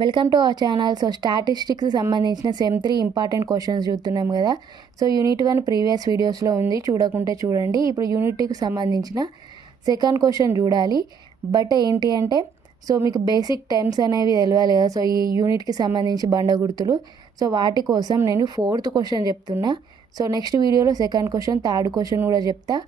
Welcome to our channel. So statistics సంబంధించిన sem 3 important questions చూస్తున్నాం కదా. సో యూనిట్ 1 ప్రీవియస్ వీడియోస్లో ఉంది, చూడకుంటే చూడండి. ఇప్పుడు యూనిట్ 2కి సంబంధించిన సెకండ్ క్వశ్చన్ చూడాలి. బట్ ఏంటి అంటే సో మీకు బేసిక్ టర్మ్స్ అనేవి తెలియాలి కదా. సో ఈ యూనిట్కి సంబంధించి బండ గుర్తులు, సో వాటి కోసం నేను 4th క్వశ్చన్ చెప్తున్నా. సో నెక్స్ట్ వీడియోలో సెకండ్ క్వశ్చన్, థర్డ్ క్వశ్చన్ కూడా చెప్తా.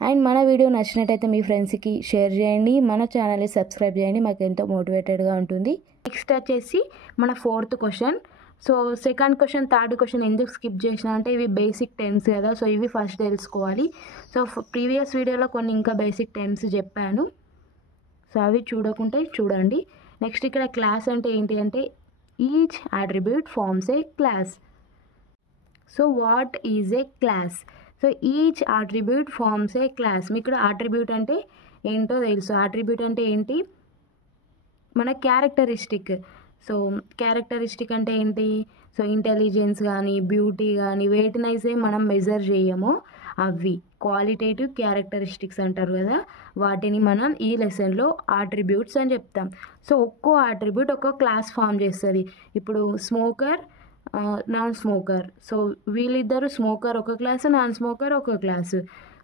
అండ్ మన వీడియో నచ్చినట్టయితే మీ ఫ్రెండ్స్కి షేర్ చేయండి, మన ఛానల్ని సబ్స్క్రైబ్ చేయండి, మాకు ఎంతో మోటివేటెడ్గా ఉంటుంది. నెక్స్ట్ వచ్చేసి మన 4th question. So second question, third question ఎందుకు స్కిప్ చేసిన అంటే ఇవి బేసిక్ టర్మ్స్ కదా. సో ఇవి ఫస్ట్ తెలుసుకోవాలి. సో ప్రీవియస్ వీడియోలో కొన్ని ఇంకా బేసిక్ టర్మ్స్ చెప్పాను, సో అవి చూడకుంటే చూడండి. నెక్స్ట్ ఇక్కడ క్లాస్ అంటే ఏంటి అంటే each attribute forms a class. So what is a class? So each attribute forms a class. మీకు ఇక్కడ అట్రిబ్యూట్ అంటే ఏంటో తెలుసు. అట్రిబ్యూట్ అంటే ఏంటి? మన క్యారెక్టరిస్టిక్. సో క్యారెక్టరిస్టిక్ అంటే ఏంటి? సో ఇంటెలిజెన్స్ కానీ, బ్యూటీ కానీ, వేటినైతే మనం మెజర్ చేయమో అవి క్వాలిటేటివ్ క్యారెక్టరిస్టిక్స్ అంటారు కదా, వాటిని మనం ఈ లెసన్లో అట్రిబ్యూట్స్ అని చెప్తాం. సో ఒక్కో అట్రిబ్యూట్ ఒక్కో క్లాస్ ఫామ్ చేస్తుంది. ఇప్పుడు స్మోకర్, నాన్ స్మోకర్, సో వీళ్ళిద్దరు స్మోకర్ ఒక క్లాసు, నాన్ స్మోకర్ ఒక క్లాసు.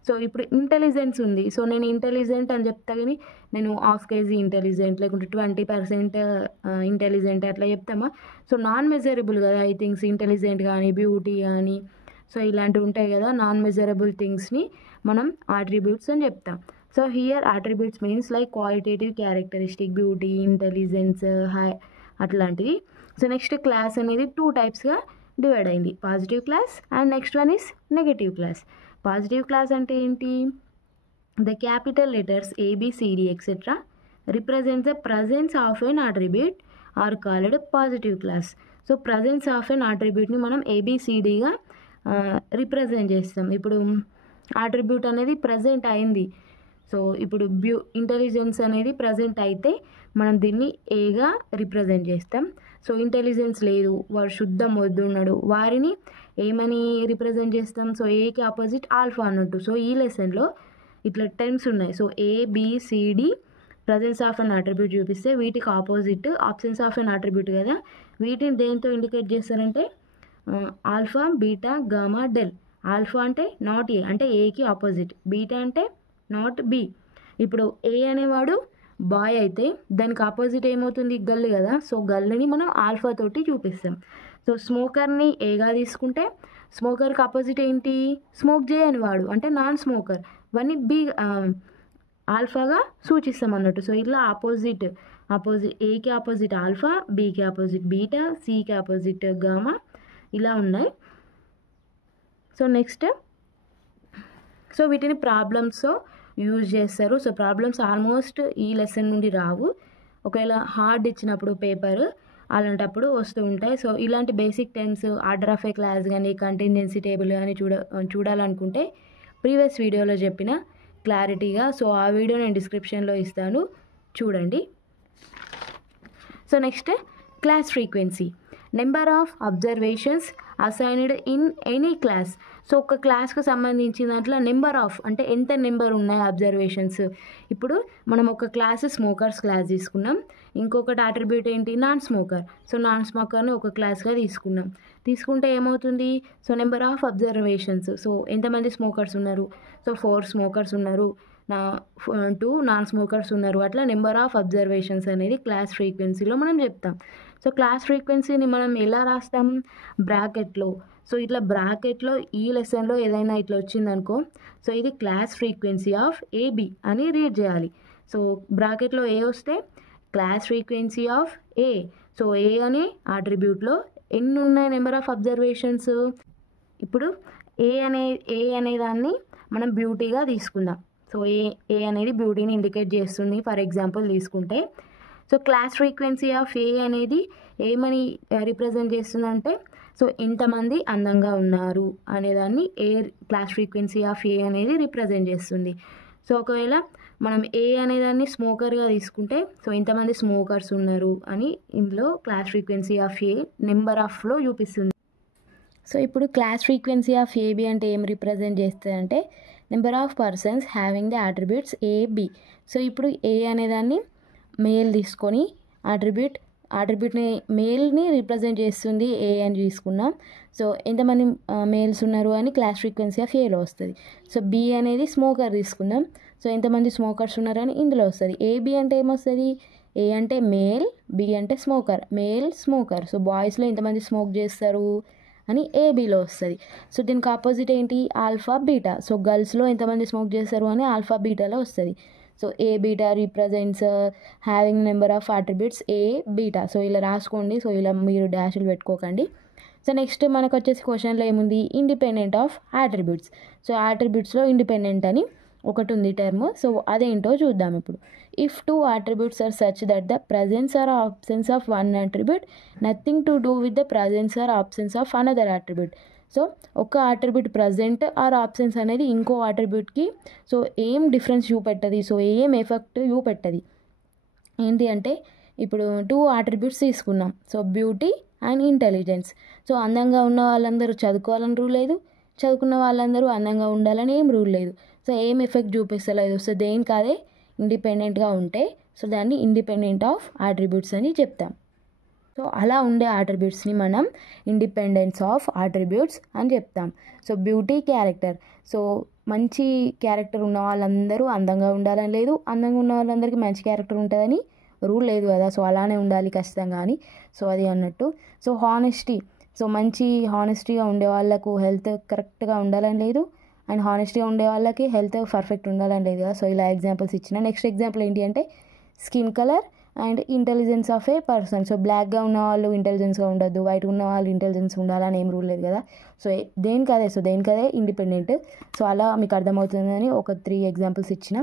సో ఇప్పుడు ఇంటెలిజెన్స్ ఉంది. సో నేను ఇంటెలిజెంట్ అని చెప్తా, కానీ నేను హాఫ్ కేజీ ఇంటెలిజెంట్ లేకుంటే 20% ఇంటెలిజెంట్ అట్లా చెప్తామా? సో నాన్ మెజరబుల్ కదా ఈ థింగ్స్, ఇంటెలిజెంట్ కానీ, బ్యూటీ కానీ, సో ఇలాంటివి ఉంటాయి కదా, నాన్ మెజరబుల్ థింగ్స్ని మనం అట్రిబ్యూట్స్ అని చెప్తాం. So here attributes means like qualitative characteristic, beauty, intelligence, అట్లాంటివి. సో నెక్స్ట్ క్లాస్ అనేది 2 టైప్స్గా డివైడ్ అయింది, positive class and next one is negative class. Positive class అంటే ఏంటి? The capital letters ABCD etcetera represents the presence of an attribute are called positive class. So presence of an అట్రిబ్యూట్ని మనం ABCDగా represent చేస్తాం. ఇప్పుడు attribute అనేది present అయింది. So ఇప్పుడు ఇంటెలిజెన్స్ అనేది ప్రజెంట్ అయితే మనం దీన్ని ఏగా రిప్రజెంట్ చేస్తాం. సో ఇంటెలిజెన్స్ లేదు, వాడు శుద్ధ మొద్దు ఉన్నాడు, వారిని ఏమని రిప్రజెంట్ చేస్తాం? సో ఏకి ఆపోజిట్ ఆల్ఫా అన్నట్టు. సో ఈ లెసన్లో ఇట్లా టర్మ్స్ ఉన్నాయి. So ABCD presence of an attribute చూపిస్తే వీటికి opposite absence of an attribute కదా, వీటిని దేంతో ఇండికేట్ చేస్తారంటే alpha, beta, gamma, del. Alpha అంటే నాట్ ఏ, అంటే ఏకి ఆపోజిట్. బీటా అంటే నాట్ బి. ఇప్పుడు ఏ అనేవాడు బాయ్ అయితే దానికి ఆపోజిట్ ఏమవుతుంది? గర్ల్ కదా. సో గర్ల్ని మనం ఆల్ఫా తోటి చూపిస్తాం. సో స్మోకర్ని ఏగా తీసుకుంటే స్మోకర్కి ఆపోజిట్ ఏంటి? స్మోక్ చేయని వాడు అంటే నాన్ స్మోకర్, వాడిని బి ఆల్ఫాగా సూచిస్తాం అన్నట్టు. సో ఇట్లా ఆపోజిట్ ఏకి ఆపోజిట్ ఆల్ఫా, బీకి ఆపోజిట్ బీటా, సికి ఆపోజిట్ గామా, ఇలా ఉన్నాయి. సో నెక్స్ట్, సో వీటిని ప్రాబ్లమ్స్తో యూజ్ చేస్తారు. సో ప్రాబ్లమ్స్ ఆల్మోస్ట్ ఈ లెసన్ నుండి రావు, ఒకవేళ హార్డ్ ఇచ్చినప్పుడు పేపర్ అలాంటప్పుడు వస్తూ ఉంటాయి. సో ఇలాంటి basic terms, order of A class కానీ, కంటింజెన్సీ టేబుల్ కానీ చూడాలనుకుంటే ప్రీవియస్ వీడియోలో చెప్పిన క్లారిటీగా, సో ఆ వీడియో నేను డిస్క్రిప్షన్లో ఇస్తాను, చూడండి. So next, class frequency, number of observations assigned in any class. So ఒక క్లాస్కు సంబంధించిన దాంట్లో నెంబర్ ఆఫ్ అంటే ఎంత నెంబర్ ఉన్నాయి అబ్జర్వేషన్స్. ఇప్పుడు మనం ఒక క్లాస్ స్మోకర్స్ క్లాస్ తీసుకున్నాం, ఇంకొకటి అట్రిబ్యూట్ ఏంటి? Non smoker. సో నాన్ స్మోకర్ని ఒక క్లాస్గా తీసుకుంటే ఏమవుతుంది? So number of observations, so ఎంతమంది స్మోకర్స్ ఉన్నారు? సో 4 స్మోకర్స్ ఉన్నారు, 2 నాన్ స్మోకర్స్ ఉన్నారు. అట్లా నెంబర్ ఆఫ్ అబ్జర్వేషన్స్ అనేది క్లాస్ ఫ్రీక్వెన్సీలో మనం చెప్తాం. సో క్లాస్ ఫ్రీక్వెన్సీని మనం ఎలా రాస్తాం? బ్రాకెట్లో. సో ఇట్లా బ్రాకెట్లో ఈ లెసన్లో ఏదైనా ఇట్లా వచ్చిందనుకో, సో ఇది క్లాస్ ఫ్రీక్వెన్సీ ఆఫ్ AB అని రీడ్ చేయాలి. సో బ్రాకెట్లో ఏ వస్తే class frequency of A. So A అనే అట్రిబ్యూట్లో ఎన్ని ఉన్నాయి నెంబర్ ఆఫ్ అబ్జర్వేషన్స్? ఇప్పుడు ఏ అనే దాన్ని మనం బ్యూటీగా తీసుకుందాం. సో ఏ అనేది బ్యూటీని ఇండికేట్ చేస్తుంది. ఫర్ ఎగ్జాంపుల్ తీసుకుంటే, so class frequency of A అనేది ఏమని రిప్రజెంట్ చేస్తుందంటే, సో ఎంతమంది అందంగా ఉన్నారు అనేదాన్ని క్లాస్ ఫ్రీక్వెన్సీ ఆఫ్ A అనేది రిప్రజెంట్ చేస్తుంది. సో ఒకవేళ మనం A అనేదాన్ని స్మోకర్గా తీసుకుంటే, సో ఎంతమంది స్మోకర్స్ ఉన్నారు అని ఇందులో class frequency of A number ఆఫ్లో చూపిస్తుంది. సో ఇప్పుడు క్లాస్ ఫ్రీక్వెన్సీ ఆఫ్ AB అంటే ఏం రిప్రజెంట్ చేస్తుందంటే number of persons having the attributes AB. So ఇప్పుడు A అనేదాన్ని మేల్ తీసుకొని అట్రిబ్యూట్ ఆట్రిబ్యూట్ని మేల్ని రిప్రజెంట్ చేస్తుంది ఏ అని తీసుకున్నాం. సో ఎంతమంది మేల్స్ ఉన్నారు అని క్లాస్ ఫ్రీక్వెన్సీ ఆఫ్ ఏలో వస్తుంది. సో బి అనేది స్మోకర్ తీసుకుందాం. సో ఎంతమంది స్మోకర్స్ ఉన్నారని ఇందులో వస్తుంది. ఏబి అంటే ఏమొస్తుంది, ఏ అంటే మేల్, బి అంటే స్మోకర్, మేల్ స్మోకర్. సో బాయ్స్లో ఎంతమంది స్మోక్ చేస్తారు అని ఏబీలో వస్తుంది. సో దీనికి ఆపోజిట్ ఏంటి, ఆల్ఫా బీటా. సో గర్ల్స్లో ఎంతమంది స్మోక్ చేస్తారు అని ఆల్ఫా బీటాలో వస్తుంది. So A beta represents having number of attributes A beta. So ఇలా రాసుకోండి. సో ఇలా మీరు డాష్లు పెట్టుకోకండి. సో నెక్స్ట్ మనకు వచ్చేసి క్వశ్చన్లో ఏముంది, ఇండిపెండెంట్ ఆఫ్ అట్రిబ్యూట్స్. సో అట్రిబ్యూట్స్లో ఇండిపెండెంట్ అని ఒకటి ఉంది టర్మ్. సో అదేంటో చూద్దాం ఇప్పుడు. If two attributes are such that the presence or absence of one attribute nothing to do with the presence or absence of another attribute. So ఒక attribute present or absence అనేది ఇంకో అట్రిబ్యూట్కి so ఏం difference చూపెట్టది, so ఏం effect చూపెట్టది. ఏంటి అంటే ఇప్పుడు టూ అట్రిబ్యూట్స్ తీసుకున్నాం. So beauty and intelligence. So అందంగా ఉన్న వాళ్ళందరూ చదువుకోవాలని రూల్ లేదు, చదువుకున్న వాళ్ళందరూ అందంగా ఉండాలని ఏం రూల్ లేదు. సో ఏం ఎఫెక్ట్ చూపిస్తలేదు. సో దేనికి అదే ఇండిపెండెంట్గా ఉంటే సో దాన్ని ఇండిపెండెంట్ ఆఫ్ అట్రిబ్యూట్స్ అని చెప్తాం. సో అలా ఉండే అట్రిబ్యూట్స్ని మనం ఇండిపెండెన్స్ ఆఫ్ అట్రిబ్యూట్స్ అని చెప్తాం. So beauty character. సో మంచి క్యారెక్టర్ ఉన్న వాళ్ళందరూ అందంగా ఉండాలని లేదు, అందంగా ఉన్న వాళ్ళందరికీ మంచి క్యారెక్టర్ ఉంటుందని రూల్ లేదు కదా. సో అలానే ఉండాలి ఖచ్చితంగా అని. సో అది అన్నట్టు. So honesty. సో మంచి హానెస్టీగా ఉండే వాళ్ళకు హెల్త్ కరెక్ట్గా ఉండాలని లేదు, అండ్ హానెస్టీగా ఉండే వాళ్ళకి హెల్త్ పర్ఫెక్ట్ ఉండాలని లేదు కదా. సో ఇలా ఎగ్జాంపుల్స్ ఇచ్చిన. నెక్స్ట్ ఎగ్జాంపుల్ ఏంటి అంటే skin colour and intelligence of A person. So బ్లాక్గా ఉన్న వాళ్ళు ఇంటెలిజెన్స్గా ఉండొద్దు, వైట్ ఉన్న వాళ్ళు ఇంటెలిజెన్స్ ఉండాలని ఏం రూల్ లేదు కదా. So దేనికదే independent. సో అలా మీకు అర్థమవుతుందని ఒక 3 ఎగ్జాంపుల్స్ ఇచ్చిన.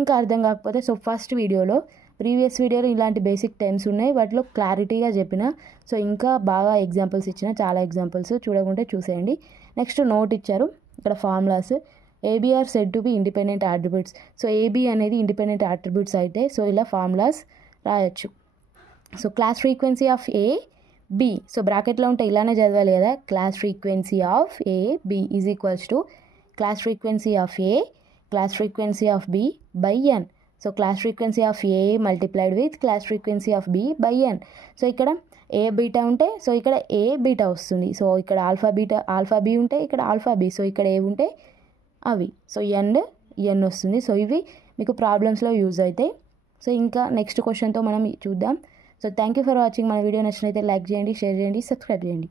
ఇంకా అర్థం కాకపోతే సో ఫస్ట్ వీడియోలో ప్రీవియస్ వీడియోలో ఇలాంటి బేసిక్ టర్మ్స్ ఉన్నాయి, వాటిలో క్లారిటీగా చెప్పిన. సో ఇంకా బాగా ఎగ్జాంపుల్స్ ఇచ్చిన, చాలా ఎగ్జాంపుల్స్ చూడకుంటే చూసేయండి. నెక్స్ట్ నోట్ ఇచ్చారు ఇక్కడ formulas. AB are said to be independent attributes. So AB అనేది ఇండిపెండెంట్ అట్రిబ్యూట్స్ అయితే సో ఇలా ఫార్ములాస్ రాయొచ్చు. So class frequency of A B. So బ్రాకెట్లో ఉంటే ఇలానే చదవాలి కదా. Class frequency of A B is equals to class frequency of A class frequency of B by N. So class frequency of A multiplied with class frequency of B by N. So ఇక్కడ A beta ఉంటే so ఇక్కడ A beta వస్తుంది. So ఇక్కడ alpha B ఉంటే ఇక్కడ alpha B. So ఇక్కడ ఏ ఉంటే అవి. సో ఎన్ వస్తుంది. సో ఇవి మీకు ప్రాబ్లమ్స్లో యూజ్ అవుతాయి. సో ఇంకా నెక్స్ట్ క్వశ్చన్తో మనం చూద్దాం. So thank you for watching. మన వీడియో నచ్చినైతే లైక్ చేయండి, షేర్ చేయండి, సబ్స్క్రైబ్ చేయండి.